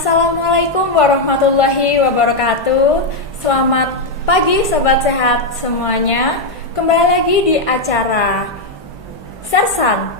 Assalamualaikum warahmatullahi wabarakatuh. Selamat pagi sobat sehat semuanya. Kembali lagi di acara Sersan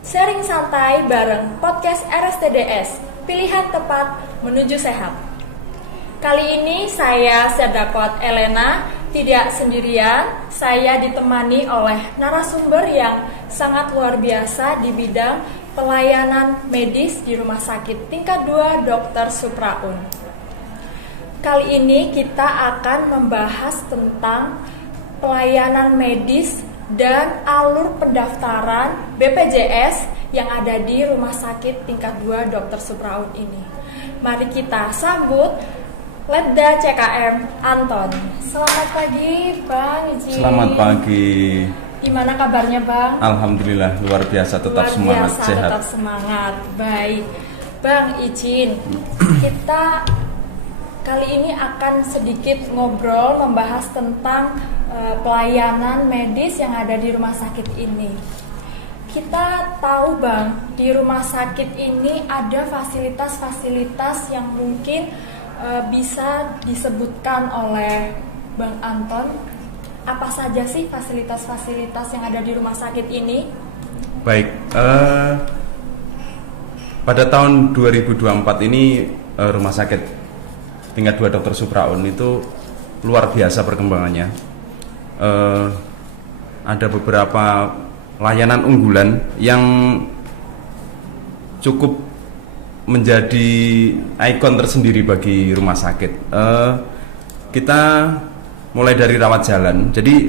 Sharing Santai bareng podcast RSTDS, pilihan tepat menuju sehat. Kali ini saya Serdakot Elena tidak sendirian. Saya ditemani oleh narasumber yang sangat luar biasa di bidang pelayanan medis di Rumah Sakit Tingkat 2 Dr. Supraun. Kali ini kita akan membahas tentang pelayanan medis dan alur pendaftaran BPJS yang ada di Rumah Sakit Tingkat 2 Dr. Supraun ini. Mari kita sambut Letda CKM Anton. Selamat pagi Bang Ijin. Selamat pagi. Gimana kabarnya Bang? Alhamdulillah luar biasa, tetap semangat, sehat. Tetap semangat. Baik. Bang Ijin, kita kali ini akan sedikit ngobrol membahas tentang pelayanan medis yang ada di rumah sakit ini. Kita tahu Bang, di rumah sakit ini ada fasilitas-fasilitas yang mungkin bisa disebutkan oleh Bang Anton. Apa saja sih fasilitas-fasilitas yang ada di rumah sakit ini? Baik, pada tahun 2024 ini Rumah Sakit Tingkat 2 Dr. Supraun itu luar biasa perkembangannya. Ada beberapa layanan unggulan yang cukup menjadi ikon tersendiri bagi rumah sakit. Kita mulai dari rawat jalan. Jadi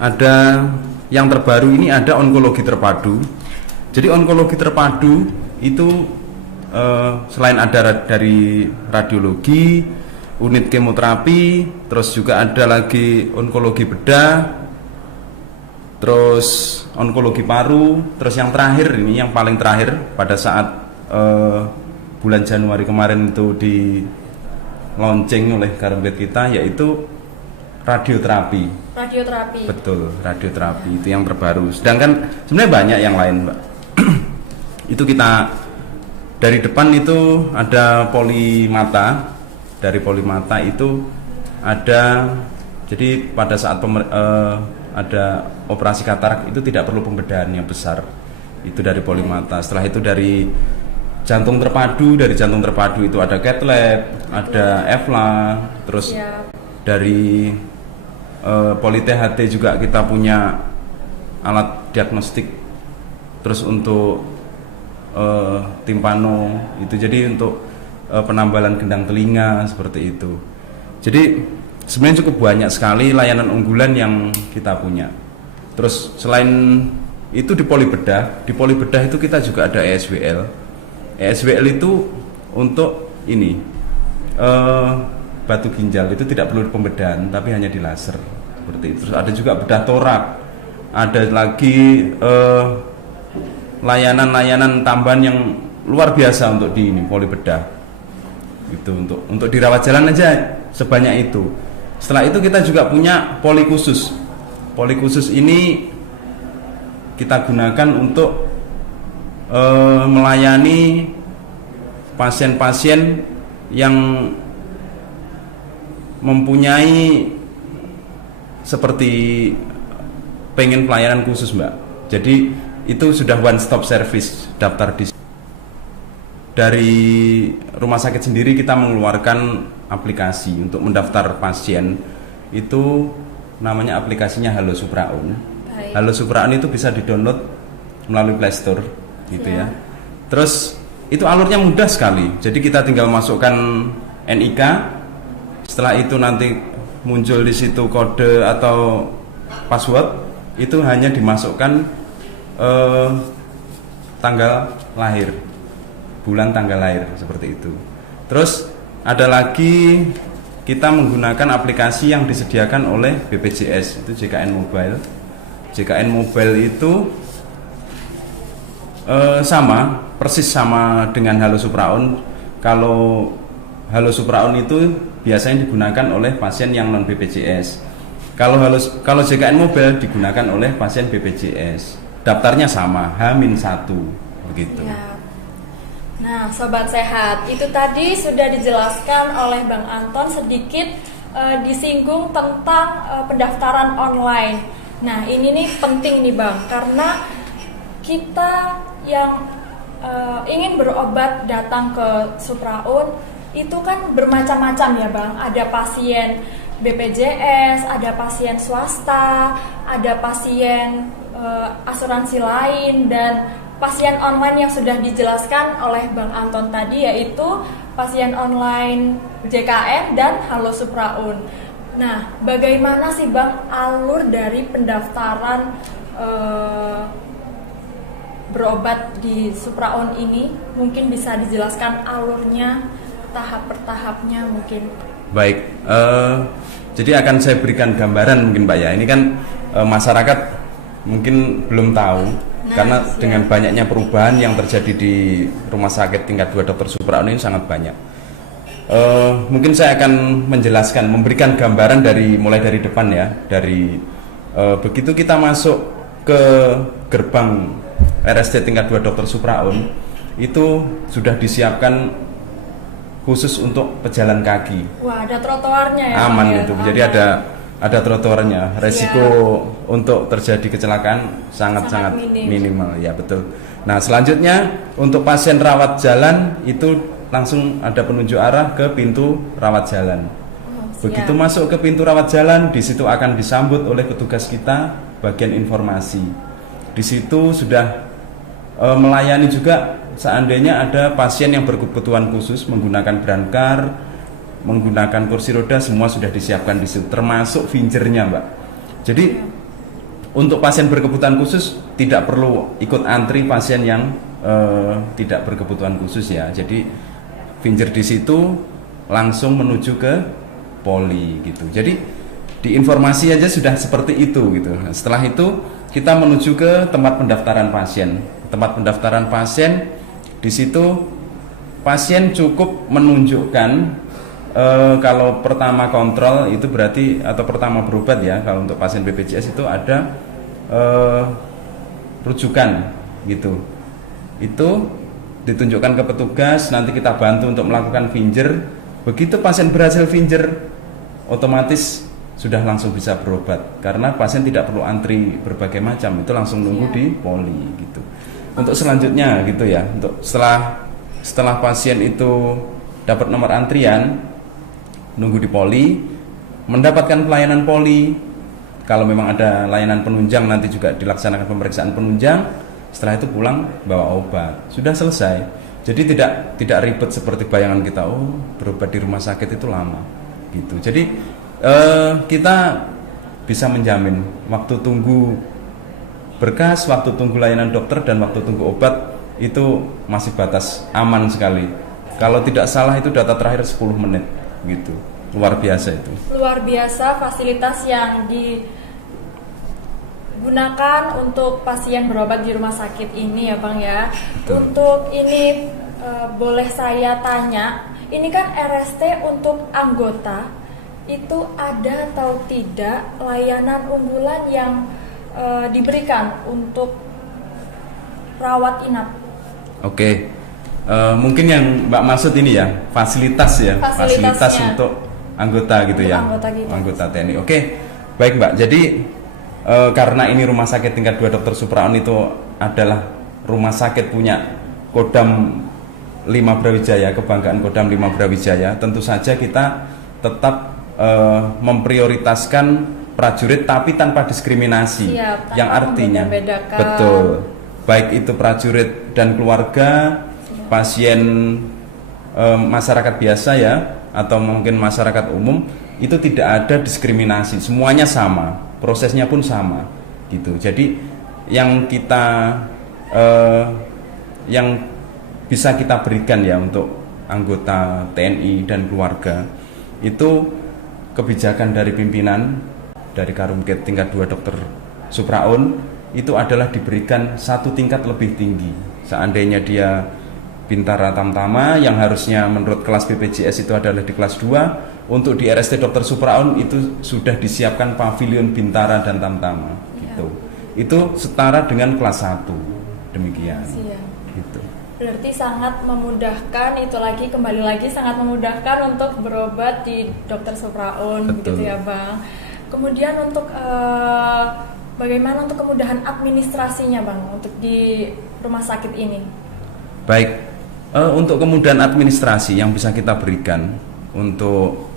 ada yang terbaru ini, ada onkologi terpadu. Jadi onkologi terpadu itu selain ada dari radiologi, unit kemoterapi, terus juga ada lagi onkologi bedah, terus onkologi paru, terus yang terakhir ini, yang paling terakhir pada saat bulan Januari kemarin itu di launching oleh Karbet kita, yaitu radioterapi. Betul, radioterapi itu yang terbaru. Sedangkan sebenarnya banyak yang lain, Mbak. Itu kita dari depan itu ada polimata. Dari polimata itu ada, jadi pada saat ada operasi katarak itu tidak perlu pembedahan yang besar. Itu dari polimata. Setelah itu dari jantung terpadu, dari jantung terpadu itu ada cath lab, ada EVLA, terus dari Poli THT juga kita punya alat diagnostik, terus untuk timpano itu, jadi untuk penambalan gendang telinga seperti itu. Jadi sebenarnya cukup banyak sekali layanan unggulan yang kita punya. Terus selain itu di poli bedah itu kita juga ada ESWL. ESWL itu untuk ini batu ginjal, itu tidak perlu pembedahan tapi hanya di laser seperti itu. Terus ada juga bedah torak, ada lagi layanan-layanan tambahan yang luar biasa untuk di ini poli bedah. Itu untuk dirawat jalan aja sebanyak itu. Setelah itu kita juga punya poli khusus. Poli khusus ini kita gunakan untuk melayani pasien-pasien yang mempunyai seperti pengen pelayanan khusus, Mbak. Jadi itu sudah one stop service, daftar di dari rumah sakit sendiri. Kita mengeluarkan aplikasi untuk mendaftar pasien, itu namanya aplikasinya Halo Supraun. Halo Supraun itu bisa di-download melalui Play Store gitu ya. Terus itu alurnya mudah sekali. Jadi kita tinggal masukkan NIK. Setelah itu nanti muncul di situ kode atau password, itu hanya dimasukkan tanggal lahir, bulan tanggal lahir seperti itu. Terus ada lagi kita menggunakan aplikasi yang disediakan oleh BPJS, itu JKN Mobile. JKN Mobile itu persis sama dengan Halo Supraun. Kalau Halo Supraun itu biasanya digunakan oleh pasien yang non BPJS. Kalau JKN Mobile digunakan oleh pasien BPJS. Daftarnya sama, H-1 begitu. Ya. Nah, Sobat Sehat, itu tadi sudah dijelaskan oleh Bang Anton sedikit disinggung tentang pendaftaran online. Nah, ini nih penting nih Bang, karena kita yang ingin berobat datang ke Supraun itu kan bermacam-macam ya Bang. Ada pasien BPJS, ada pasien swasta, ada pasien asuransi lain, dan pasien online yang sudah dijelaskan oleh Bang Anton tadi yaitu pasien online JKN dan Halo Supraun. Nah, bagaimana sih Bang alur dari pendaftaran berobat di Supraun ini? Mungkin bisa dijelaskan alurnya, tahap per tahapnya mungkin. Baik, jadi akan saya berikan gambaran mungkin Pak ya. Ini kan masyarakat mungkin belum tahu. Karena dengan banyaknya perubahan yang terjadi di rumah sakit tingkat 2 Dr. Supraun ini sangat banyak. Mungkin saya akan menjelaskan, memberikan gambaran mulai dari depan ya. Begitu kita masuk ke gerbang RSD tingkat 2 Dr. Supraun, itu sudah disiapkan khusus untuk pejalan kaki. Wah, ada trotoarnya ya. Aman ya? Itu. Jadi ada trotoarnya. Resiko untuk terjadi kecelakaan sangat minimal ya, betul. Nah, selanjutnya untuk pasien rawat jalan itu langsung ada penunjuk arah ke pintu rawat jalan. Begitu masuk ke pintu rawat jalan, di situ akan disambut oleh petugas kita bagian informasi. Di situ sudah melayani juga seandainya ada pasien yang berkebutuhan khusus menggunakan brankar, menggunakan kursi roda, semua sudah disiapkan di situ, termasuk vingernya Mbak. Jadi untuk pasien berkebutuhan khusus tidak perlu ikut antri pasien yang tidak berkebutuhan khusus ya. Jadi vinger di situ langsung menuju ke poli gitu. Jadi di informasi aja sudah seperti itu gitu. Nah, setelah itu kita menuju ke tempat pendaftaran pasien. Tempat pendaftaran pasien di situ pasien cukup menunjukkan kalau pertama kontrol itu berarti atau pertama berobat ya, kalau untuk pasien BPJS itu ada rujukan gitu. Itu ditunjukkan ke petugas, nanti kita bantu untuk melakukan vinger. Begitu pasien berhasil vinger, otomatis sudah langsung bisa berobat karena pasien tidak perlu antri berbagai macam, itu langsung nunggu di poli gitu. Untuk selanjutnya gitu ya, untuk setelah pasien itu dapat nomor antrian, nunggu di poli, mendapatkan pelayanan poli. Kalau memang ada layanan penunjang, nanti juga dilaksanakan pemeriksaan penunjang. Setelah itu pulang bawa obat, sudah selesai. Jadi tidak ribet seperti bayangan kita, berobat di rumah sakit itu lama gitu. Jadi kita bisa menjamin waktu tunggu berkas, waktu tunggu layanan dokter, dan waktu tunggu obat itu masih batas aman sekali. Kalau tidak salah itu data terakhir 10 menit gitu. Luar biasa itu. Luar biasa fasilitas yang digunakan untuk pasien berobat di rumah sakit ini ya Bang ya. Betul. Untuk ini boleh saya tanya, ini kan RST untuk anggota itu ada atau tidak layanan unggulan yang diberikan untuk rawat inap? Oke. Mungkin yang Mbak maksud ini ya, fasilitas untuk anggota gitu ya, anggota TNI. Oke, baik Mbak. Jadi karena ini rumah sakit tingkat 2 Dr. Supraun itu adalah rumah sakit punya Kodam 5 Brawijaya, kebanggaan Kodam 5 Brawijaya, tentu saja kita tetap memprioritaskan prajurit tapi tanpa diskriminasi. Siap, yang artinya betul, baik itu prajurit dan keluarga, pasien masyarakat biasa ya, atau mungkin masyarakat umum, itu tidak ada diskriminasi, semuanya sama, prosesnya pun sama gitu. Jadi yang bisa kita berikan ya untuk anggota TNI dan keluarga itu kebijakan dari pimpinan dari Karumket tingkat 2 Dr. Supraun itu adalah diberikan satu tingkat lebih tinggi. Seandainya dia Bintara Tamtama yang harusnya menurut kelas BPJS itu adalah di kelas 2, untuk di RST Dr. Supraun itu sudah disiapkan pavilion Bintara dan Tamtama gitu. Itu setara dengan kelas 1. Demikian. Gitu. Berarti sangat memudahkan, itu lagi kembali lagi sangat memudahkan untuk berobat di Dokter Supraun, Betul. begitu ya Bang. Kemudian untuk bagaimana untuk kemudahan administrasinya Bang untuk di rumah sakit ini? Baik, untuk kemudahan administrasi yang bisa kita berikan untuk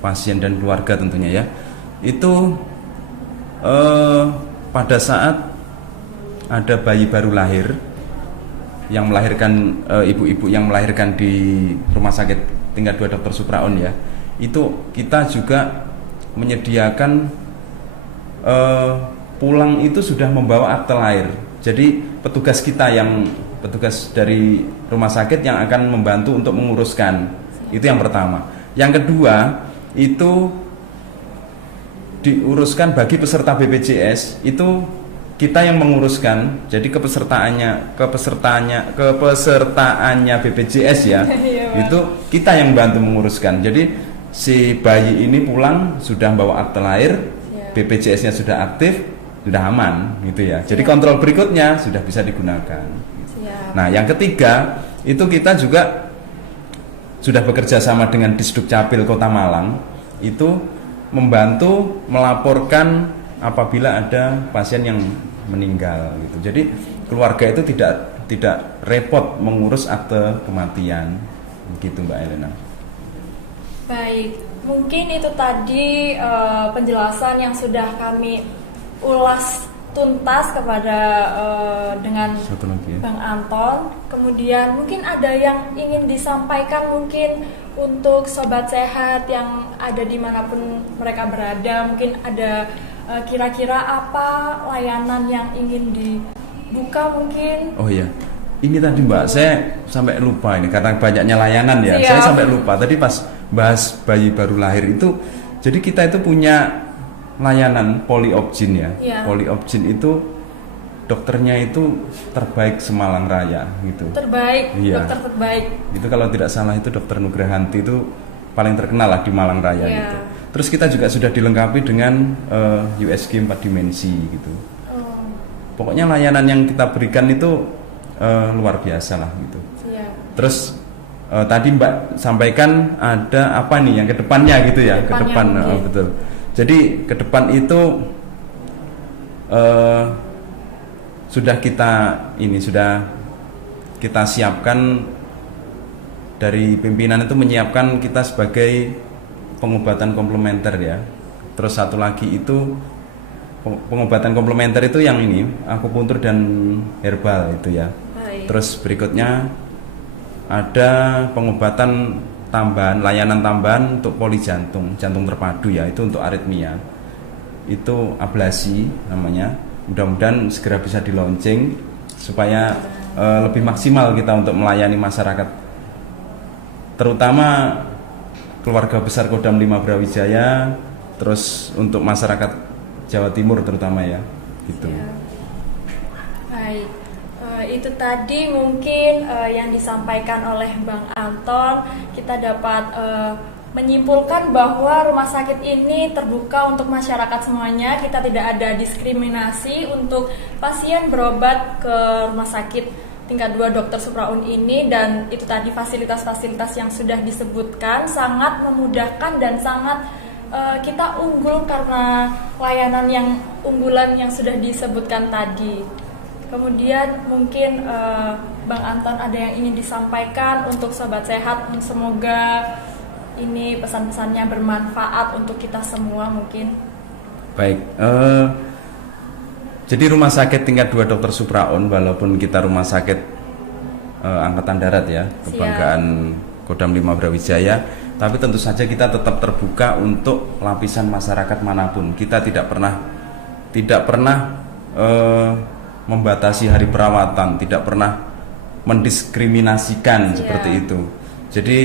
pasien dan keluarga tentunya ya, itu pada saat ada bayi baru lahir yang melahirkan, ibu-ibu yang melahirkan di rumah sakit tingkat 2 Dokter Supraun ya, itu kita juga menyediakan pulang itu sudah membawa akte lahir. Jadi petugas dari rumah sakit yang akan membantu untuk menguruskan. Itu yang pertama. Yang kedua, itu diuruskan bagi peserta BPJS, itu kita yang menguruskan. Jadi kepesertaannya BPJS ya. Itu kita yang bantu menguruskan. Jadi si bayi ini pulang sudah bawa akte lahir, BPJS-nya sudah aktif, sudah aman gitu ya. Jadi kontrol berikutnya sudah bisa digunakan. Nah, yang ketiga, itu kita juga sudah bekerja sama dengan Disduk Capil Kota Malang, itu membantu melaporkan apabila ada pasien yang meninggal gitu. Jadi keluarga itu tidak repot mengurus akte kematian begitu Mbak Elena. Baik, mungkin itu tadi penjelasan yang sudah kami ulas tuntas kepada dengan Bang Anton. Kemudian mungkin ada yang ingin disampaikan mungkin untuk sobat sehat yang ada dimanapun mereka berada. Mungkin ada kira-kira apa layanan yang ingin dibuka mungkin? Oh iya, ini tadi Mbak, saya sampai lupa ini karena banyaknya layanan ya. Siap. Saya sampai lupa tadi pas bahas bayi baru lahir itu. Jadi kita itu punya layanan poliopjin ya. Poliopjin itu dokternya itu terbaik Semalang Raya gitu. Terbaik, iya. Dokter terbaik. Itu kalau tidak salah itu Dokter Nugrahanti, itu paling terkenal lah di Malang Raya gitu. Terus kita juga sudah dilengkapi dengan USG 4 dimensi gitu. Pokoknya layanan yang kita berikan itu luar biasa lah gitu. Terus tadi Mbak sampaikan ada apa nih yang kedepannya gitu ya, ke depan betul. Jadi ke depan itu sudah kita siapkan, dari pimpinan itu menyiapkan kita sebagai pengobatan komplementer ya. Terus satu lagi itu pengobatan komplementer itu yang ini akupuntur dan herbal itu ya. Terus berikutnya ada pengobatan tambahan, layanan tambahan untuk poli jantung terpadu ya, itu untuk aritmia. Itu ablasi namanya. Mudah-mudahan segera bisa di launching supaya lebih maksimal kita untuk melayani masyarakat, terutama keluarga besar Kodam 5 Brawijaya, terus untuk masyarakat Jawa Timur terutama ya, gitu. Baik, itu tadi mungkin yang disampaikan oleh Bang Anton. Kita dapat menyimpulkan bahwa rumah sakit ini terbuka untuk masyarakat semuanya. Kita tidak ada diskriminasi untuk pasien berobat ke rumah sakit tingkat 2 Dokter Supraun ini, dan itu tadi fasilitas-fasilitas yang sudah disebutkan sangat memudahkan dan sangat kita unggul karena layanan yang unggulan yang sudah disebutkan tadi. Kemudian mungkin Bang Anton ada yang ingin disampaikan untuk sobat sehat, semoga ini pesan-pesannya bermanfaat untuk kita semua mungkin. Baik, jadi rumah sakit tingkat 2 Dokter Supraun, walaupun kita rumah sakit Angkatan Darat ya, kebanggaan Kodam 5 Brawijaya, tapi tentu saja kita tetap terbuka untuk lapisan masyarakat manapun. Kita tidak pernah membatasi hari perawatan, tidak pernah mendiskriminasikan seperti itu. Jadi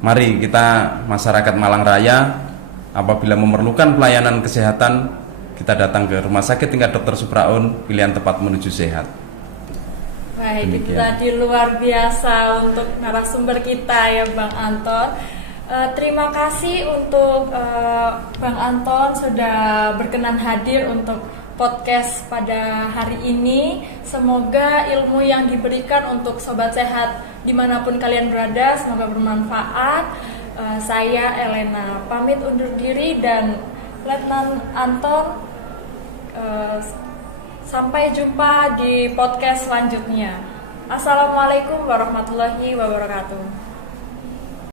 mari kita masyarakat Malang Raya, apabila memerlukan pelayanan kesehatan, kita datang ke rumah sakit tingkat Dokter Supraun, pilihan tepat menuju sehat. Baik, itu tadi luar biasa untuk narasumber kita ya Bang Anton. Terima kasih untuk Bang Anton sudah berkenan hadir untuk podcast pada hari ini. Semoga ilmu yang diberikan untuk Sobat Sehat dimanapun kalian berada semoga bermanfaat. Saya Elena pamit undur diri dan Letnan Anton sampai jumpa di podcast selanjutnya. Assalamualaikum warahmatullahi wabarakatuh.